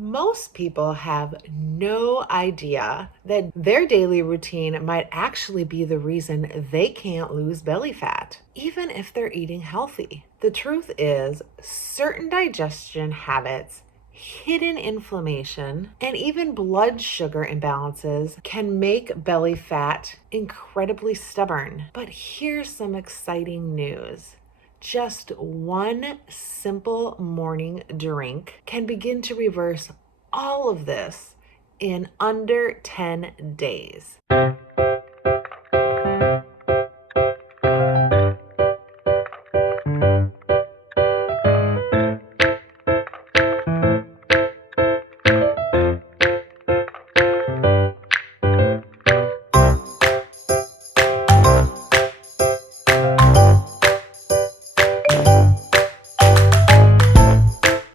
Most people have no idea that their daily routine might actually be the reason they can't lose belly fat, even if they're eating healthy. The truth is, certain digestion habits, hidden inflammation, and even blood sugar imbalances can make belly fat incredibly stubborn. But here's some exciting news. Just one simple morning drink can begin to reverse all of this in under 10 days.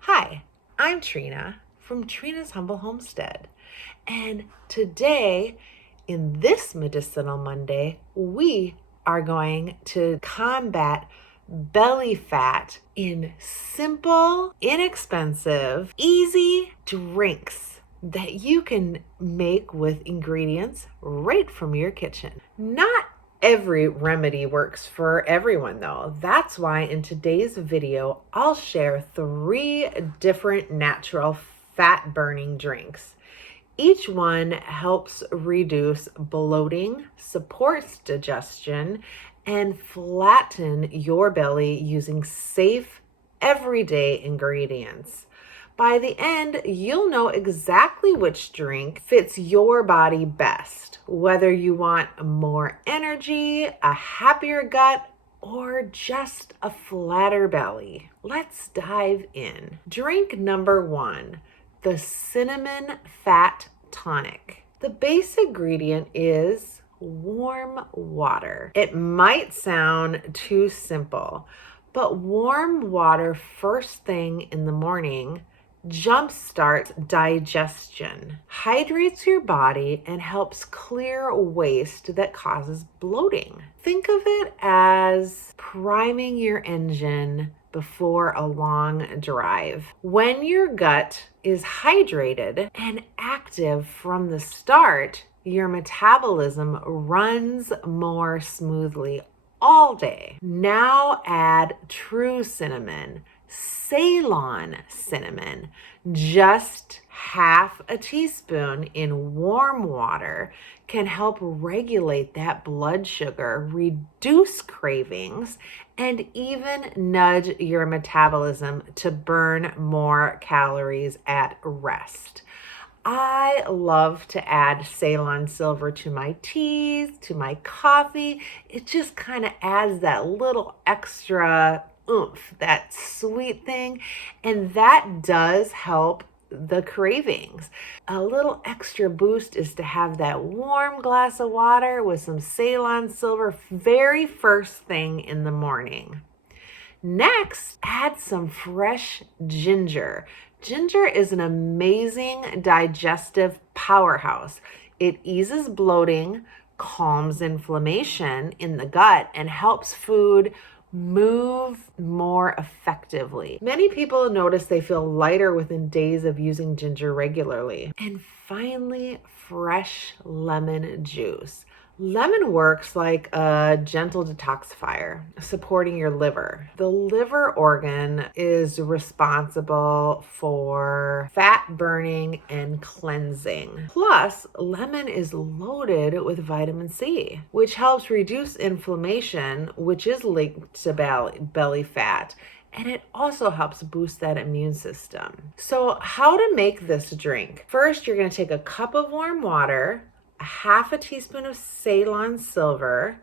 Hi, I'm Trina from Trina's Humble Homestead, and today, in this Medicinal Monday, we are going to combat belly fat in simple, inexpensive, easy drinks that you can make with ingredients right from your kitchen. Not every remedy works for everyone though. That's why in today's video, I'll share 3 different natural fat burning drinks. Each one helps reduce bloating, supports digestion, and flatten your belly using safe, everyday ingredients. By the end, you'll know exactly which drink fits your body best, whether you want more energy, a happier gut, or just a flatter belly. Let's dive in. Drink number 1, the Cinnamon Fat Tonic. The base ingredient is warm water. It might sound too simple, but warm water first thing in the morning jumpstarts digestion, hydrates your body, and helps clear waste that causes bloating. Think of it as priming your engine before a long drive. When your gut is hydrated and active from the start, your metabolism runs more smoothly all day. Now add true cinnamon, Ceylon cinnamon, just half a teaspoon in warm water can help regulate that blood sugar, reduce cravings, and even nudge your metabolism to burn more calories at rest. I love to add Ceylon silver to my teas, to my coffee. It just kind of adds that little extra oomph, that sweet thing, and that does help the cravings. A little extra boost is to have that warm glass of water with some Ceylon silver very first thing in the morning. Next, add some fresh ginger. Ginger is an amazing digestive powerhouse. It eases bloating, calms inflammation in the gut, and helps food move more effectively. Many people notice they feel lighter within days of using ginger regularly. And finally, fresh lemon juice. Lemon works like a gentle detoxifier, supporting your liver. The liver organ is responsible for fat burning and cleansing. Plus, lemon is loaded with vitamin C, which helps reduce inflammation, which is linked to belly fat. And it also helps boost that immune system. So how to make this drink? First, you're going to take a cup of warm water, a half a teaspoon of Ceylon silver,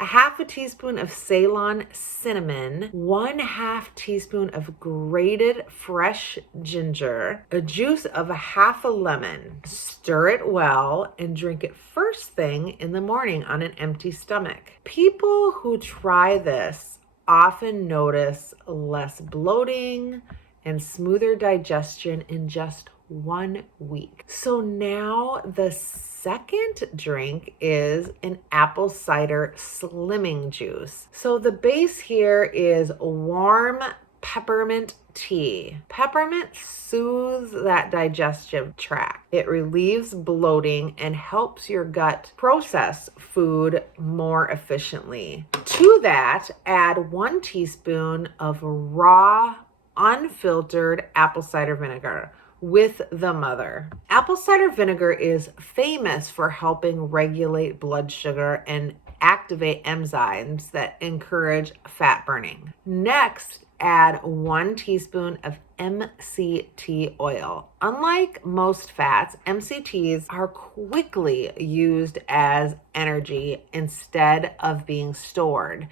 a half a teaspoon of Ceylon cinnamon, 1/2 teaspoon of grated fresh ginger, a juice of a half a lemon. Stir it well and drink it first thing in the morning on an empty stomach. People who try this often notice less bloating and smoother digestion in just 1 week. So now the second drink is an apple cider slimming juice. So the base here is warm peppermint tea. Peppermint soothes that digestive tract. It relieves bloating and helps your gut process food more efficiently. To that, add 1 teaspoon of raw, unfiltered apple cider vinegar with the mother. Apple cider vinegar is famous for helping regulate blood sugar and activate enzymes that encourage fat burning. Next, add 1 teaspoon of MCT oil. Unlike most fats, MCTs are quickly used as energy instead of being stored.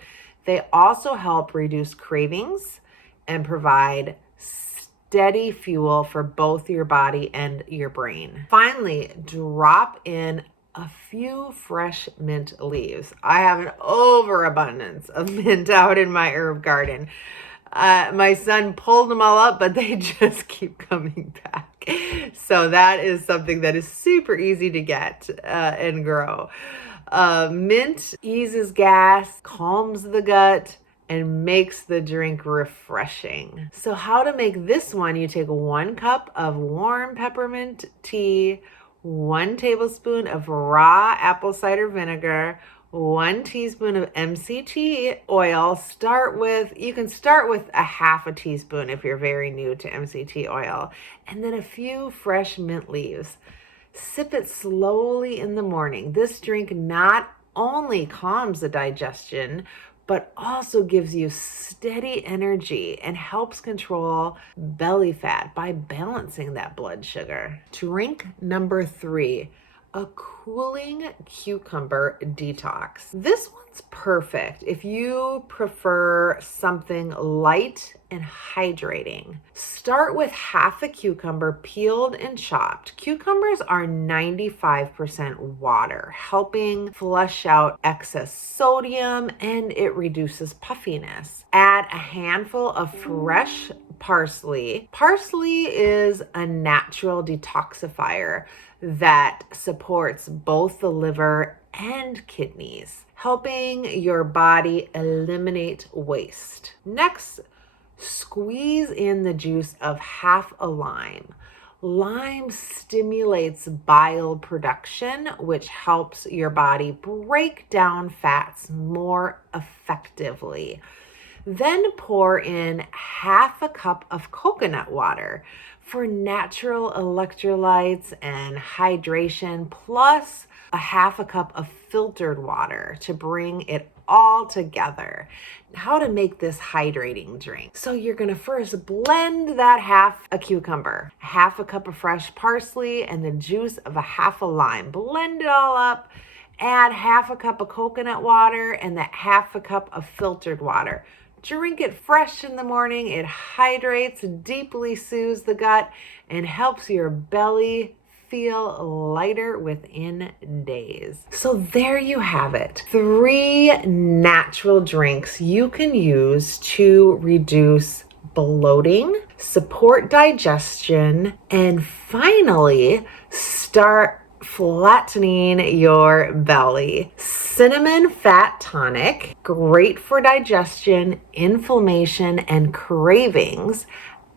They also help reduce cravings and provide steady fuel for both your body and your brain. Finally, drop in a few fresh mint leaves. I have an overabundance of mint out in my herb garden. My son pulled them all up, but they just keep coming back. So that is something that is super easy to get and grow. Mint eases gas, calms the gut, and makes the drink refreshing. So how to make this one? You take 1 cup of warm peppermint tea, 1 tablespoon of raw apple cider vinegar, 1 teaspoon of MCT oil. You can start with a half a teaspoon if you're very new to MCT oil, and then a few fresh mint leaves. Sip it slowly in the morning. This drink not only calms the digestion, but also gives you steady energy and helps control belly fat by balancing that blood sugar. Drink number 3, a cooling cucumber detox. This one's perfect if you prefer something light and hydrating. Start with half a cucumber peeled and chopped. Cucumbers are 95% water, helping flush out excess sodium, and it reduces puffiness. Add a handful of fresh parsley. Parsley is a natural detoxifier that supports both the liver and kidneys, helping your body eliminate waste. Next, squeeze in the juice of half a lime. Lime stimulates bile production, which helps your body break down fats more effectively. Then pour in half a cup of coconut water for natural electrolytes and hydration, plus a half a cup of filtered water to bring it all together. How to make this hydrating drink. So you're gonna first blend that half a cucumber, half a cup of fresh parsley, and the juice of a half a lime. Blend it all up. Add half a cup of coconut water and that half a cup of filtered water. Drink it fresh in the morning. It hydrates, deeply soothes the gut, and helps your belly feel lighter within days. So there you have it. 3 natural drinks you can use to reduce bloating, support digestion, and finally start flattening your belly. Cinnamon Fat Tonic, great for digestion, inflammation, and cravings.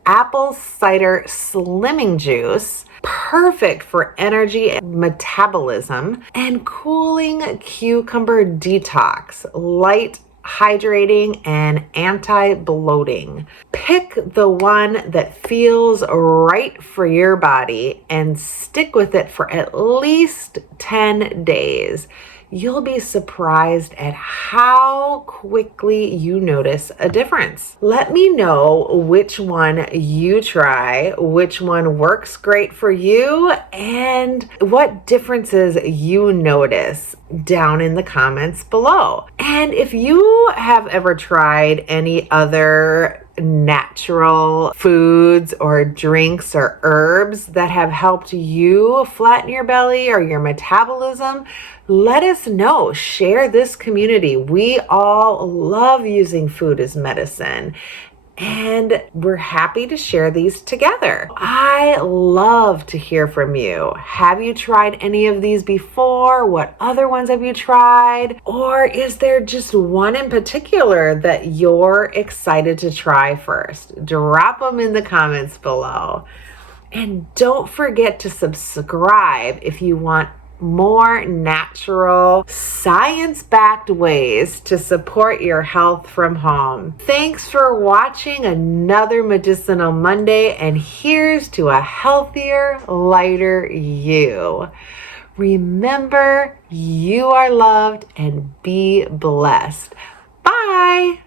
Apple Cider Slimming Juice, perfect for energy and metabolism. And cooling cucumber detox, light, hydrating, and anti-bloating. Pick the one that feels right for your body and stick with it for at least 10 days. You'll be surprised at how quickly you notice a difference. Let me know which one you try, which one works great for you, and what differences you notice down in the comments below. And if you have ever tried any other natural foods or drinks or herbs that have helped you flatten your belly or your metabolism, let us know. Share this community. We all love using food as medicine. and we're happy to share these together. I love to hear from you. Have you tried any of these before? What other ones have you tried? Or is there just one in particular that you're excited to try first? Drop them in the comments below. And don't forget to subscribe if you want more natural, science-backed ways to support your health from home. Thanks for watching another Medicinal Monday, and here's to a healthier, lighter you. Remember, you are loved and be blessed. Bye.